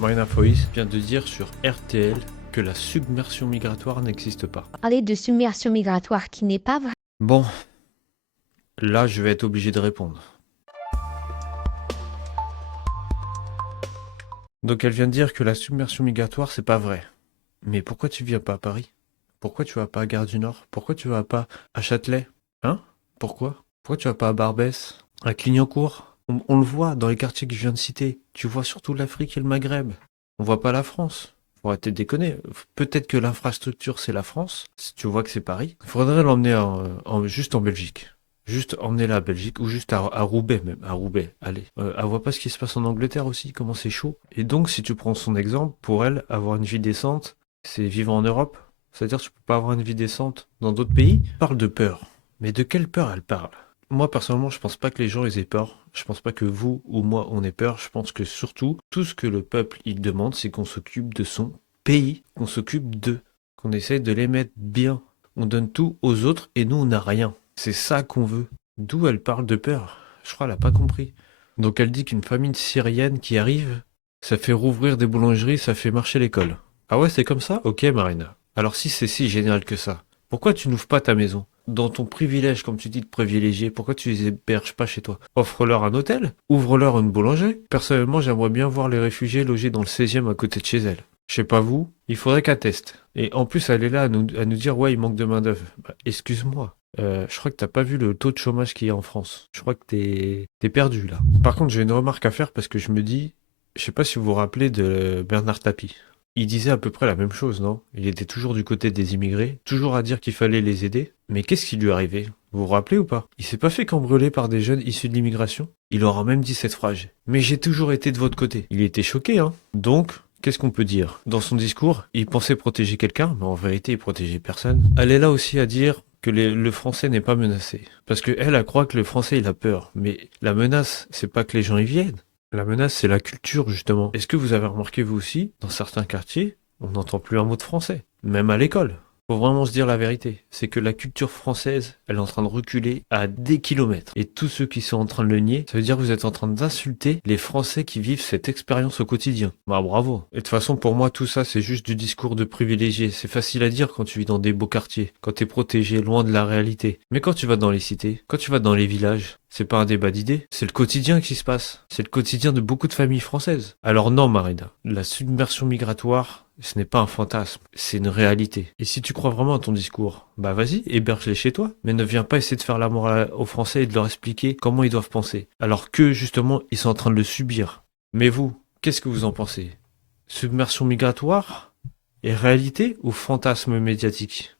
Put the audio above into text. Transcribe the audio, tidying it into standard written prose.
Marina Foïs vient de dire sur RTL que la submersion migratoire n'existe pas. Parler de submersion migratoire qui n'est pas vrai. Bon, là je vais être obligé de répondre. Donc elle vient de dire que la submersion migratoire c'est pas vrai. Mais pourquoi tu viens pas à Paris? Pourquoi tu vas pas à Gare du Nord? Pourquoi tu vas pas à Châtelet? Hein? Pourquoi? Pourquoi tu vas pas à Barbès? À Clignancourt? On le voit dans les quartiers que je viens de citer. Tu vois surtout l'Afrique et le Maghreb. On voit pas la France. Faut arrêter de déconner. Peut-être que l'infrastructure c'est la France, si tu vois que c'est Paris. Il faudrait l'emmener juste en Belgique. Juste emmener-la à Belgique ou juste à Roubaix même. À Roubaix, allez. Elle voit pas ce qui se passe en Angleterre aussi, comment c'est chaud. Et donc si tu prends son exemple, pour elle, avoir une vie décente, c'est vivre en Europe. C'est-à-dire que tu peux pas avoir une vie décente dans d'autres pays. Elle parle de peur. Mais de quelle peur elle parle? Moi, personnellement, je pense pas que les gens ils aient peur. Je pense pas que vous ou moi on ait peur. Je pense que surtout, tout ce que le peuple il demande, c'est qu'on s'occupe de son pays, qu'on s'occupe d'eux, qu'on essaye de les mettre bien. On donne tout aux autres et nous on n'a rien. C'est ça qu'on veut. D'où elle parle de peur? Je crois qu'elle a pas compris. Donc elle dit qu'une famine syrienne qui arrive, ça fait rouvrir des boulangeries, ça fait marcher l'école. Ah ouais, c'est comme ça? Ok, Marina. Alors si c'est si génial que ça, pourquoi tu n'ouvres pas ta maison? Dans ton privilège, comme tu dis, de privilégier, pourquoi tu les héberges pas chez toi? Offre-leur un hôtel, ouvre-leur une boulangerie. Personnellement, j'aimerais bien voir les réfugiés logés dans le 16e à côté de chez elle. Je sais pas vous, il faudrait qu'elle teste. Et en plus, elle est là à nous dire, ouais, il manque de main-d'œuvre. Bah, excuse-moi. Je crois que t'as pas vu le taux de chômage qu'il y a en France. Je crois que t'es perdu là. Par contre, j'ai une remarque à faire parce que je me dis, je sais pas si vous vous rappelez de Bernard Tapie. Il disait à peu près la même chose, non? Il était toujours du côté des immigrés, toujours à dire qu'il fallait les aider. Mais qu'est-ce qui lui arrivait? Vous vous rappelez ou pas? Il s'est pas fait cambrioler par des jeunes issus de l'immigration? Il aura même dit cette phrase. Mais j'ai toujours été de votre côté. Il était choqué, hein? Donc, qu'est-ce qu'on peut dire? Dans son discours, il pensait protéger quelqu'un, mais en vérité, il protégeait personne. Elle est là aussi à dire que le français n'est pas menacé. Parce que elle croit que le français, il a peur. Mais la menace, c'est pas que les gens y viennent. La menace, c'est la culture, justement. Est-ce que vous avez remarqué, vous aussi, dans certains quartiers, on n'entend plus un mot de français, même à l'école? Faut vraiment se dire la vérité. C'est que la culture française, elle est en train de reculer à des kilomètres. Et tous ceux qui sont en train de le nier, ça veut dire que vous êtes en train d'insulter les Français qui vivent cette expérience au quotidien. Bah bravo. Et de toute façon, pour moi, tout ça, c'est juste du discours de privilégié. C'est facile à dire quand tu vis dans des beaux quartiers, quand t'es protégé, loin de la réalité. Mais quand tu vas dans les cités, quand tu vas dans les villages, c'est pas un débat d'idées, c'est le quotidien qui se passe. C'est le quotidien de beaucoup de familles françaises. Alors non, Marina, la submersion migratoire, ce n'est pas un fantasme, c'est une réalité. Et si tu crois vraiment à ton discours, bah vas-y, héberge-les chez toi. Mais ne viens pas essayer de faire la morale aux Français et de leur expliquer comment ils doivent penser. Alors que, justement, ils sont en train de le subir. Mais vous, qu'est-ce que vous en pensez? Submersion migratoire? Et réalité ou fantasme médiatique?